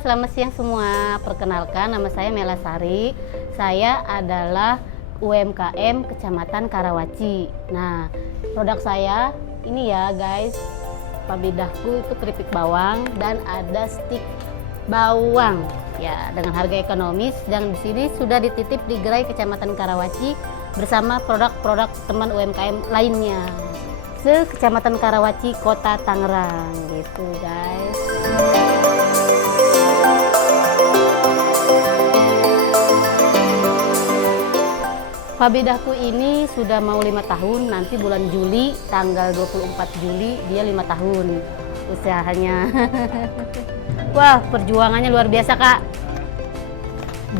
selamat siang semua. Perkenalkan, nama saya Melasari. Saya adalah UMKM Kecamatan Karawaci. Nah, produk saya ini ya guys, Pabidahku itu keripik bawang dan ada stik bawang. Ya, dengan harga ekonomis dan di sini sudah dititip di gerai Kecamatan Karawaci bersama produk-produk teman UMKM lainnya. Se-Kecamatan Karawaci, Kota Tangerang gitu guys. Pabidahku ini sudah mau 5 tahun, nanti bulan Juli, tanggal 24 Juli dia 5 tahun usahanya. Wah, perjuangannya luar biasa kak.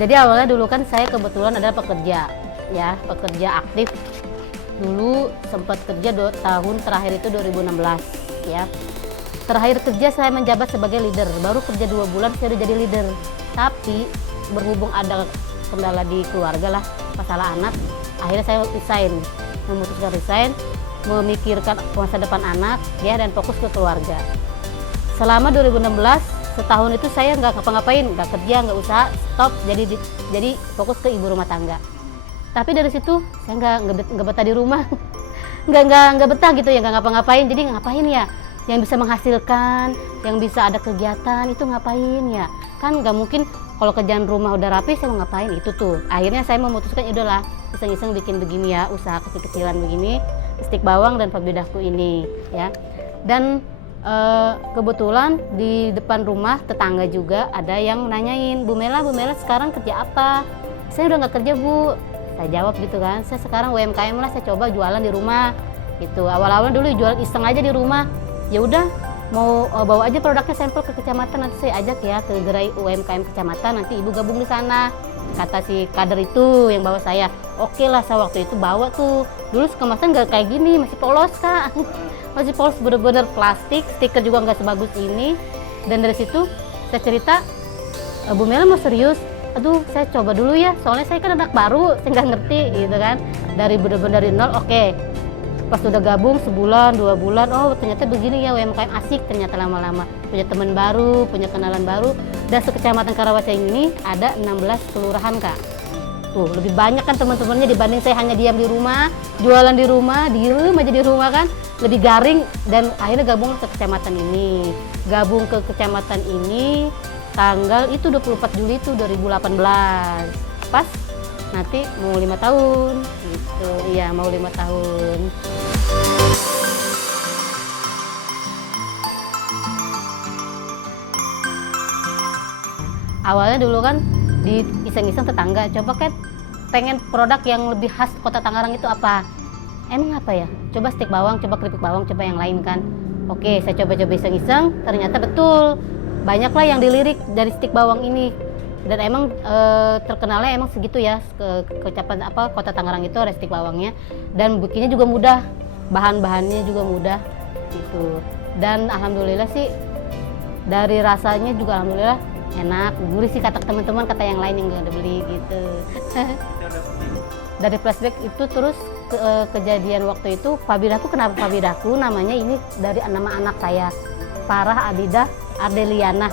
Jadi awalnya dulu kan saya kebetulan adalah pekerja, ya pekerja aktif. Dulu sempat kerja 2 tahun terakhir itu 2016 ya. Terakhir kerja saya menjabat sebagai leader, baru kerja 2 bulan saya udah jadi leader. Tapi berhubung ada kendala di keluarga lah, masalah anak, akhirnya saya memutuskan resign, memikirkan masa depan anak ya dan fokus ke keluarga. Selama 2016 setahun itu saya nggak ngapa-ngapain, nggak kerja, nggak usaha, stop, jadi fokus ke ibu rumah tangga. Tapi dari situ saya nggak betah di rumah, nggak betah gitu ya, nggak ngapa-ngapain. Jadi ngapain ya? Yang bisa menghasilkan, yang bisa ada kegiatan itu ngapain ya? Kan nggak mungkin kalau kerjaan rumah udah rapi saya mau ngapain itu tuh. Akhirnya saya memutuskan udahlah iseng-iseng bikin begini ya, usaha kecil-kecilan begini, stik bawang dan Pabidahku ini ya. Dan kebetulan di depan rumah tetangga juga ada yang nanyain, Bu Mela sekarang kerja apa? Saya udah nggak kerja Bu. Saya jawab gitu kan, saya sekarang UMKM lah, saya coba jualan di rumah gitu. Awal-awal dulu jual iseng aja di rumah, ya udah mau bawa aja produknya sampel ke kecamatan, nanti saya ajak ya ke gerai UMKM kecamatan, nanti ibu gabung di sana, kata si kader itu yang bawa saya. Oke lah, saya waktu itu bawa tuh, dulu kemasan nggak kayak gini, masih polos kak. Masih polos, bener-bener plastik, stiker juga nggak sebagus ini. Dan dari situ saya cerita, Bu Mela mau serius? Aduh, saya coba dulu ya, soalnya saya kan anak baru, saya nggak ngerti gitu kan. Dari bener-bener dari nol, oke. Pas udah gabung sebulan, 2 bulan, oh ternyata begini ya UMKM, asik ternyata lama-lama. Punya teman baru, punya kenalan baru. Dan se-Kecamatan Karawaci ini ada 16 kelurahan kak. Tuh, lebih banyak kan teman-temannya dibanding saya hanya diam di rumah, jualan di rumah, diem aja di rumah kan. Lebih garing dan akhirnya gabung ke kecamatan ini. Gabung ke kecamatan ini tanggal itu 24 Juli itu 2018. Pas nanti mau 5 tahun gitu. Iya, mau 5 tahun. Awalnya dulu kan di iseng-iseng tetangga, coba kan pengen produk yang lebih khas Kota Tangerang itu apa? Emang apa ya? Coba stik bawang, coba keripik bawang, coba yang lain kan. Oke, saya coba-coba iseng-iseng, ternyata betul. Banyaklah yang dilirik dari stik bawang ini. Dan emang terkenalnya emang segitu ya, kecamatan Kota Tangerang itu ada stik bawangnya. Dan bikinnya juga mudah, bahan-bahannya juga mudah gitu. Dan alhamdulillah sih dari rasanya juga alhamdulillah enak, gurih sih kata teman-teman, kata yang lain yang udah beli gitu. Dari flashback itu terus kejadian waktu itu, Pabidahku, kenapa Pabidahku namanya ini dari nama anak saya, Farah Abidah Ardeliana,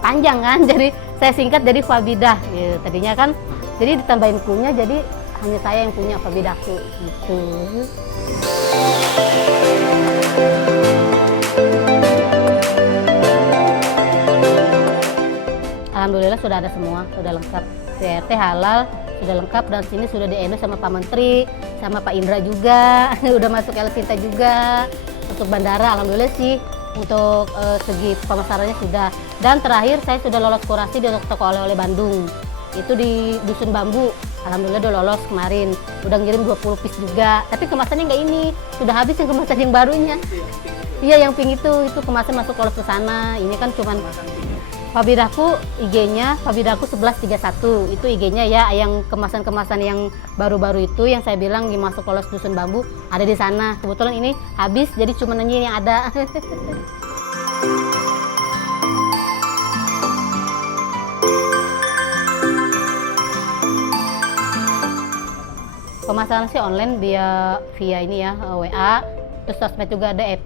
panjang kan, jadi saya singkat jadi Pabidah gitu. Tadinya kan jadi ditambahin kunya, jadi hanya saya yang punya Pabidahku gitu. Alhamdulillah sudah ada semua, sudah lengkap. CRT halal, sudah lengkap, dan sini sudah di-endorse sama Pak Menteri, sama Pak Indra juga, udah masuk Elsinta juga. Untuk bandara, alhamdulillah sih, untuk segi pemasarannya sudah. Dan terakhir saya sudah lolos kurasi di toko oleh-oleh Bandung. Itu di Dusun Bambu, alhamdulillah udah lolos kemarin. Udah ngirim 20 piece juga, tapi kemasannya nggak ini, sudah habis yang kemasan yang barunya. Iya, yang pink itu kemasan masuk lolos ke sana. Ini kan cuman Pabidahku, IG-nya Pabidahku 1131, itu IG-nya ya, yang kemasan-kemasan yang baru-baru itu yang saya bilang masuk lolos Dusun Bambu ada di sana. Kebetulan ini habis, jadi cuma ini yang ada. Pemasaran sih online via ini ya, WA, terus sosmed juga ada,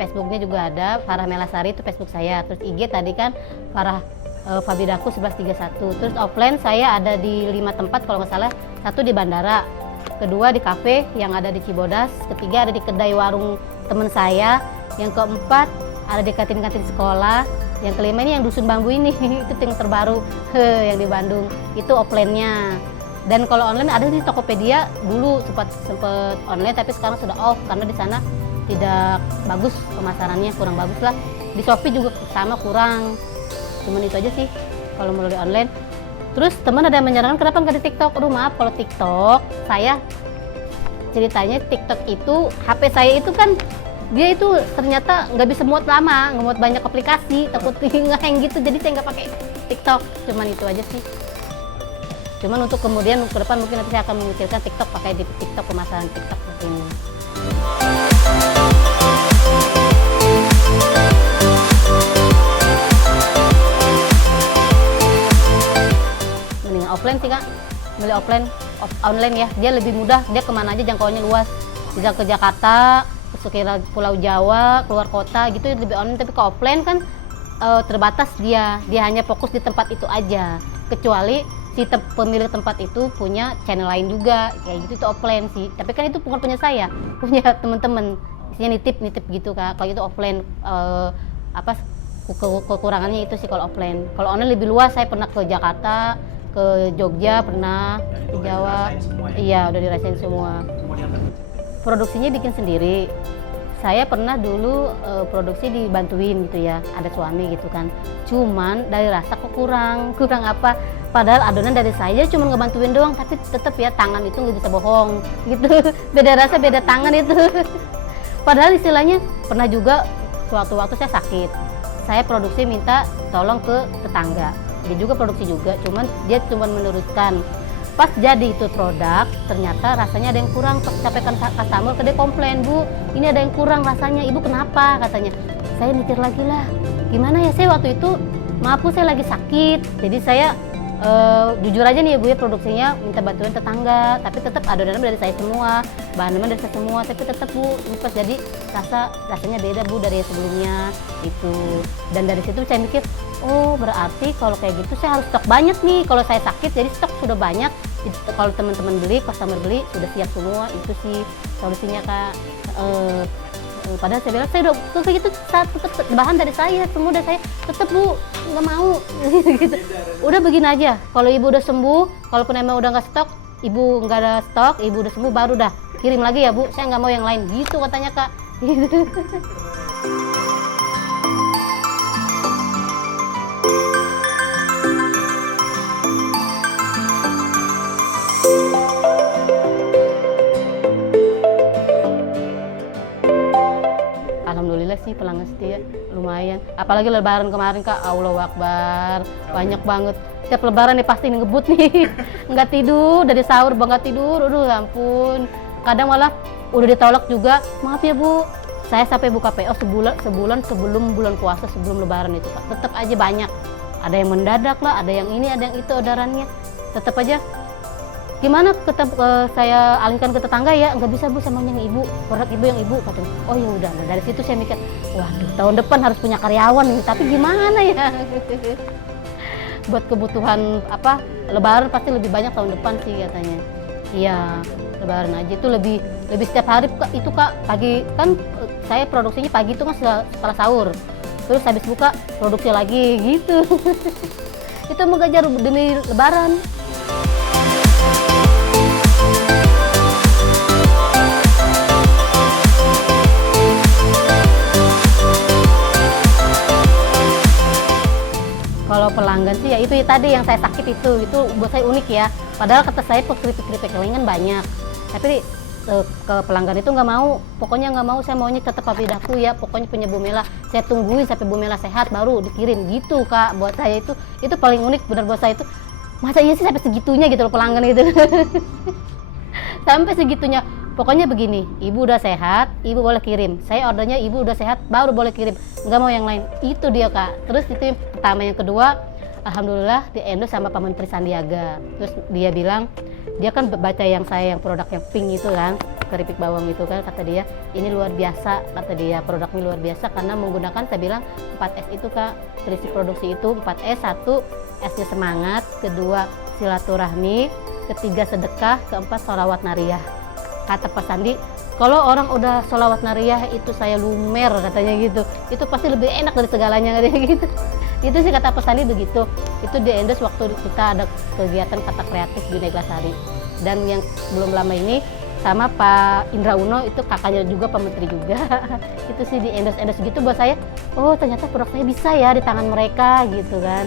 Facebooknya juga ada, Farah Melasari itu Facebook saya, terus IG tadi kan Farah Fabidaku 1131. Terus offline saya ada di 5 tempat kalau nggak salah. 1 di bandara, kedua di kafe yang ada di Cibodas, ketiga ada di kedai warung teman saya, yang keempat ada di kantin-kantin sekolah, yang kelima ini yang Dusun Bambu ini itu yang terbaru yang di Bandung, itu offline-nya. Dan kalau online ada di Tokopedia, dulu sempat online tapi sekarang sudah off karena di sana tidak bagus pemasarannya, kurang bagus lah. Di Shopee juga sama, kurang. Cuman itu aja sih kalau melalui online. Terus teman ada yang menyarankan kenapa nggak di TikTok. Aduh maaf, kalau TikTok saya ceritanya TikTok itu HP saya itu kan dia itu ternyata nggak bisa muat lama, nggak muat banyak aplikasi, takut ngehang gitu, jadi saya nggak pakai TikTok. Cuman itu aja sih. Cuman untuk kemudian ke depan mungkin nanti saya akan memikirkan TikTok, pakai di TikTok, pemasaran TikTok ini. Offline sih Kak, beli offline, online ya, dia lebih mudah, dia kemana aja jangkauannya luas, bisa ke Jakarta, ke Pulau Jawa, keluar kota gitu lebih online. Tapi ke offline kan terbatas, dia hanya fokus di tempat itu aja, kecuali si pemilik tempat itu punya channel lain juga, kayak gitu, itu offline sih. Tapi kan itu bukan punya saya, punya teman-teman, isinya nitip gitu Kak. Kalau itu offline, kekurangannya itu sih kalau offline. Kalau online lebih luas, saya pernah ke Jakarta, ke Jogja, pernah ke Jawa, iya udah dirasain semua. Produksinya bikin sendiri. Saya pernah dulu produksi dibantuin gitu ya, ada suami gitu kan. Cuman dari rasa kok kurang apa? Padahal adonan dari saya cuma ngebantuin doang, tapi tetap ya tangan itu nggak bisa bohong gitu. Beda rasa, beda tangan itu. Padahal istilahnya pernah juga suatu waktu saya sakit. Saya produksi minta tolong ke tetangga. Dia juga produksi juga, cuman dia cuma meneruskan. Pas jadi itu produk, ternyata rasanya ada yang kurang. Pas sampaikan customer, dia komplain, Bu, ini ada yang kurang rasanya, Ibu kenapa? Katanya. Saya mikir lagi lah, gimana ya, saya waktu itu, maaf Bu, saya lagi sakit, jadi saya jujur aja nih ya Bu ya, produksinya minta bantuan tetangga, tapi tetap adonan dari saya semua, bahan-bahan dari saya semua, tapi tetap Bu, pas jadi rasanya beda Bu dari yang sebelumnya itu. Dan dari situ saya mikir, oh berarti kalau kayak gitu saya harus stok banyak nih. Kalau saya sakit jadi stok sudah banyak, kalau teman-teman beli, customer beli sudah siap semua. Itu sih solusinya Kak. Padahal saya bilang saya udah kayak gitu, tetap bahan dari saya, semua dari saya, tetap Bu nggak mau gitu. Udah begini aja, kalau Ibu udah sembuh, kalaupun emang udah nggak stok, Ibu nggak ada stok, Ibu udah sembuh baru dah kirim lagi ya Bu, saya nggak mau yang lain gitu katanya Kak. Gitu. Alhamdulillah sih pelanggan setia lumayan, apalagi lebaran kemarin Kak, Allahu Akbar, banyak banget. Setiap lebaran nih pasti ngebut nih, nggak tidur dari sahur, nggak tidur, aduh ampun. Kadang malah udah ditolak juga, maaf ya Bu, saya sampai buka PO sebulan sebelum bulan puasa, sebelum lebaran itu Kak, tetap aja banyak. Ada yang mendadak lah, ada yang ini, ada yang itu orderannya, tetap aja. Gimana saya alihkan ke tetangga ya, nggak bisa Bu, saya maunya yang Ibu, produk Ibu yang Ibu katanya. Oh ya udah, nah, dari situ saya mikir, waduh tahun depan harus punya karyawan nih, tapi gimana ya? Buat kebutuhan lebaran pasti lebih banyak tahun depan sih katanya. Iya, lebaran aja itu lebih setiap hari itu Kak, pagi kan saya produksinya pagi itu kan setelah sahur, terus habis buka produksi lagi gitu. Itu mengejar demi lebaran. Kalau pelanggan sih ya itu tadi yang saya sakit itu buat saya unik ya. Padahal kata saya keripik-keripik kan banyak, tapi ke pelanggan itu nggak mau, pokoknya nggak mau, saya maunya tetap Fabidaku ya, pokoknya punya Bu Mela. Saya tungguin sampai Bu Mela sehat baru dikirim gitu Kak. Buat saya itu paling unik benar buat saya itu. Masa iya sih sampai segitunya gitu loh pelanggan gitu. Sampai segitunya. Pokoknya begini, Ibu udah sehat, Ibu boleh kirim. Saya ordernya Ibu udah sehat, baru boleh kirim. Nggak mau yang lain. Itu dia Kak. Terus itu yang pertama. Yang kedua, alhamdulillah di-endorse sama Pak Menteri Sandiaga. Terus dia bilang, dia kan baca yang produk yang pink itu kan. keripik bawang itu kan, kata dia ini luar biasa, kata dia produknya luar biasa karena menggunakan, saya bilang 4S itu Kak, prinsip produksi itu 4S. 1 S-nya semangat, kedua silaturahmi, ketiga sedekah, keempat sholawat nariyah. Kata Pak Sandi, kalau orang udah sholawat nariyah itu saya lumer, katanya gitu, itu pasti lebih enak dari segalanya, katanya gitu. Itu sih kata Pak Sandi begitu. Itu di endorse waktu kita ada kegiatan kata kreatif di Neglasari. Dan yang belum lama ini sama Pak Indra Uno, itu kakaknya juga Pak Menteri juga. Itu sih di endorse gitu buat saya, oh ternyata produk saya bisa ya di tangan mereka gitu kan.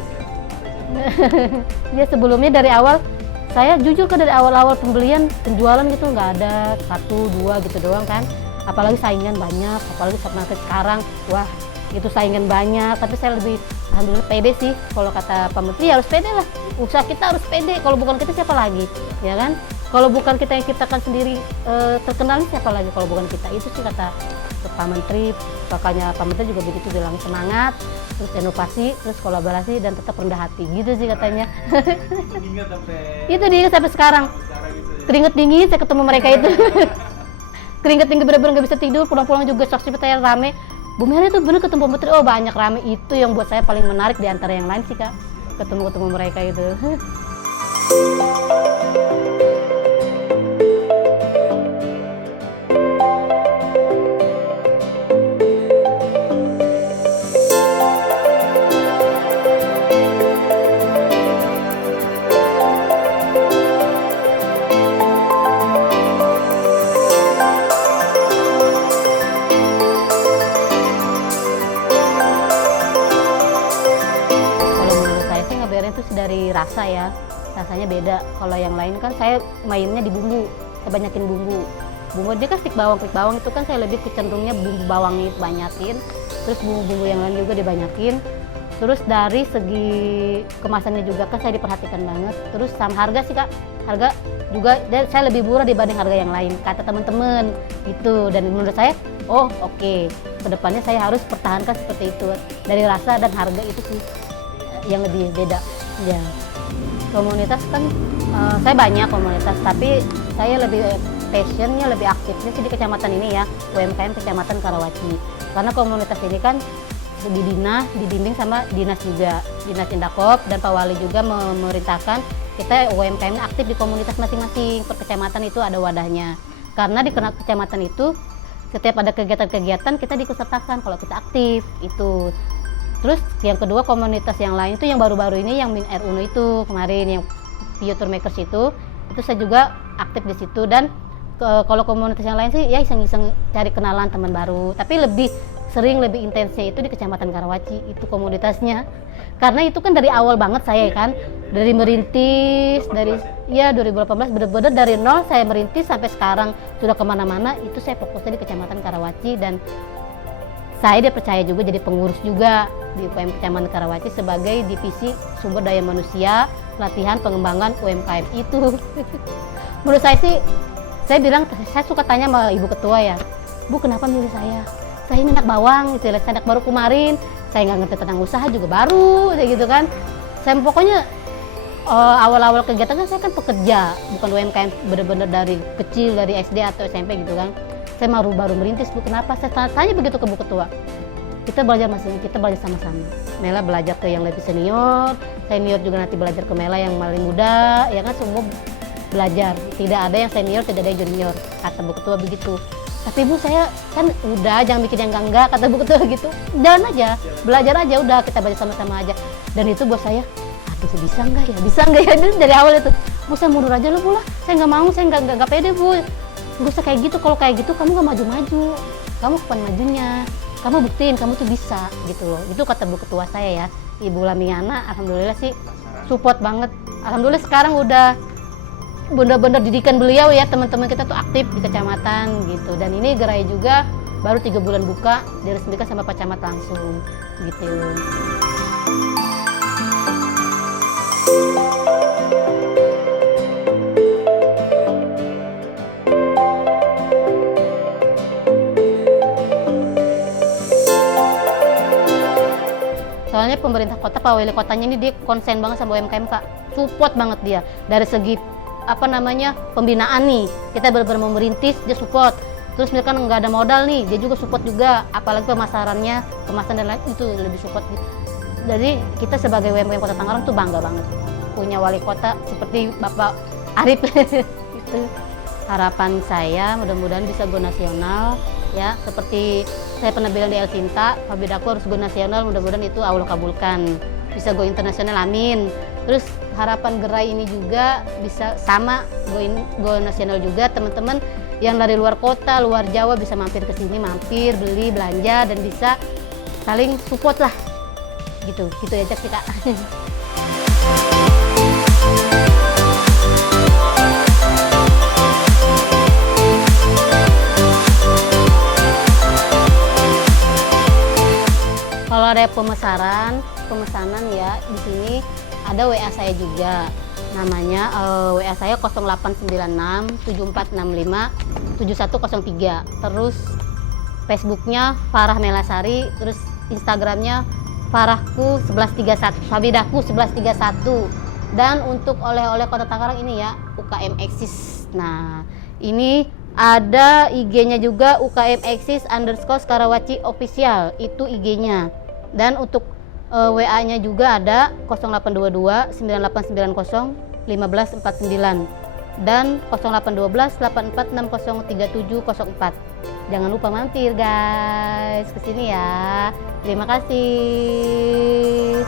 Ya sebelumnya dari awal, saya jujur kan dari awal-awal pembelian, penjualan gitu nggak ada 1, 2 gitu doang kan. Apalagi saingan banyak, apalagi saat market sekarang, wah itu saingan banyak. Tapi saya lebih, alhamdulillah pede sih. Kalau kata Pak Menteri ya harus pede lah, usaha kita harus pede. Kalau bukan kita siapa lagi, ya kan? Kalau bukan kita yang kita kan sendiri terkenal, siapa lagi kalau bukan kita. Itu sih kata Pak Menteri. Kakaknya Pak Menteri juga begitu, bilang semangat, terus inovasi, terus kolaborasi, dan tetap rendah hati gitu sih katanya. Itu diingat sampai sekarang. Keringet dingin saya ketemu mereka itu. Keringet dingin bener-bener nggak bisa tidur, pulang-pulang juga saksi petanya rame. Bu Mary itu bener ketemu Pak Menteri, oh banyak rame. Itu yang buat saya paling menarik di antara yang lain sih Kak, ketemu mereka itu. Dari rasa ya, rasanya beda. Kalau yang lain kan saya mainnya di bumbu, kebanyakin bumbu dia kan stik bawang itu kan saya lebih kecenderungnya bumbu bawangnya itu banyakin, terus bumbu-bumbu yang lain juga dibanyakin. Terus dari segi kemasannya juga kan saya diperhatikan banget. Terus sama harga sih Kak, harga juga saya lebih murah dibanding harga yang lain kata teman-teman gitu. Dan menurut saya, oh oke, kedepannya saya harus pertahankan seperti itu. Dari rasa dan harga itu sih yang lebih beda. Ya, komunitas kan saya banyak komunitas, tapi saya lebih passionnya, lebih aktifnya sih di kecamatan ini ya, UMKM Kecamatan Karawaci. Karena komunitas ini kan dibimbing sama dinas juga, Dinas Indakop, dan Pak Wali juga memerintahkan kita UMKM aktif di komunitas masing-masing. Per kecamatan itu ada wadahnya. Karena di kecamatan itu setiap ada kegiatan-kegiatan kita diikutsertakan kalau kita aktif itu. Terus yang kedua, komunitas yang lain itu yang baru-baru ini, yang Min Air Uno itu kemarin, yang Future Makers itu saya juga aktif di situ. Dan kalau komunitas yang lain sih ya iseng-iseng cari kenalan teman baru, tapi lebih intensnya itu di Kecamatan Karawaci itu komunitasnya. Karena itu kan dari awal banget saya kan, dari merintis, dari ya 2018 benar-benar dari nol saya merintis sampai sekarang sudah kemana-mana, itu saya fokusnya di Kecamatan Karawaci. Dan saya dipercaya juga jadi pengurus juga di UMKM Kecamatan Karawaci sebagai divisi sumber daya manusia, pelatihan pengembangan UMKM itu. Menurut saya sih, saya bilang, saya suka tanya sama Ibu Ketua ya, Bu kenapa milih saya? Saya ini anak bawang, gitu, saya anak baru kemarin, saya nggak ngerti tentang usaha juga baru, kayak gitu kan. Saya pokoknya awal-awal kegiatan kan saya kan pekerja, bukan UMKM benar-benar dari kecil, dari SD atau SMP gitu kan. Saya baru merintis, Bu kenapa? Saya tanya begitu ke Bu Ketua. Kita belajar kita belajar sama-sama. Mela belajar ke yang lebih senior juga nanti belajar ke Mela yang paling muda, ya kan, semua belajar. Tidak ada yang senior, tidak ada yang junior, kata Bu Ketua begitu. Tapi Bu saya kan udah, jangan bikin yang enggak, kata Bu Ketua gitu. Jalan aja, belajar aja, udah kita belajar sama-sama aja. Dan itu buat saya, aduh bisa enggak ya, dari awal itu. Bu saya mundur aja Bu lah, saya nggak mau, saya nggak pede Bu. Gak usah kayak gitu, kalau kayak gitu kamu gak maju-maju, kamu kapan majunya, kamu buktiin kamu tuh bisa gitu loh. Itu kata Bu Ketua saya ya, Ibu Lamiana. Alhamdulillah sih support banget. Alhamdulillah sekarang udah bener-bener didikan beliau ya, teman-teman kita tuh aktif di kecamatan gitu. Dan ini gerai juga baru 3 bulan buka, diresmikan sama Pak Camat langsung gitu. Soalnya pemerintah kota, Pak Wali kotanya ini dia konsen banget sama UMKM Kak, support banget dia dari segi apa namanya pembinaan nih, kita benar-benar merintis, dia support. Terus misalkan nggak ada modal nih, dia juga support juga, apalagi pemasaran dan lain itu lebih support. Jadi kita sebagai UMKM Kota Tangerang tuh bangga banget punya wali kota seperti Bapak Arif. Itu harapan saya, mudah-mudahan bisa go nasional ya, seperti saya pernah bilang di El Sinta, Fabidaku harus go nasional, mudah-mudahan itu Allah kabulkan, bisa go internasional, amin. Terus harapan gerai ini juga bisa sama go nasional juga, teman-teman yang dari luar kota, luar Jawa bisa mampir ke sini, mampir, beli, belanja, dan bisa saling support lah. Gitu aja sih Kak. Kalau ada pemesanan ya, di sini ada WA saya juga. Namanya WA saya 0896 7465 7103. Terus Facebooknya Farah Melasari, terus Instagramnya Farahku 1131, Fabidaku 1131. Dan untuk oleh-oleh Kota Tangerang ini ya, UKM Eksis. Nah, ini ada IG-nya juga UKM_Eksis_Karawaci official, itu IG-nya. Dan untuk WA-nya juga ada 0822 9890 1549 dan 0812 84603704. Jangan lupa mampir guys ke sini ya. Terima kasih.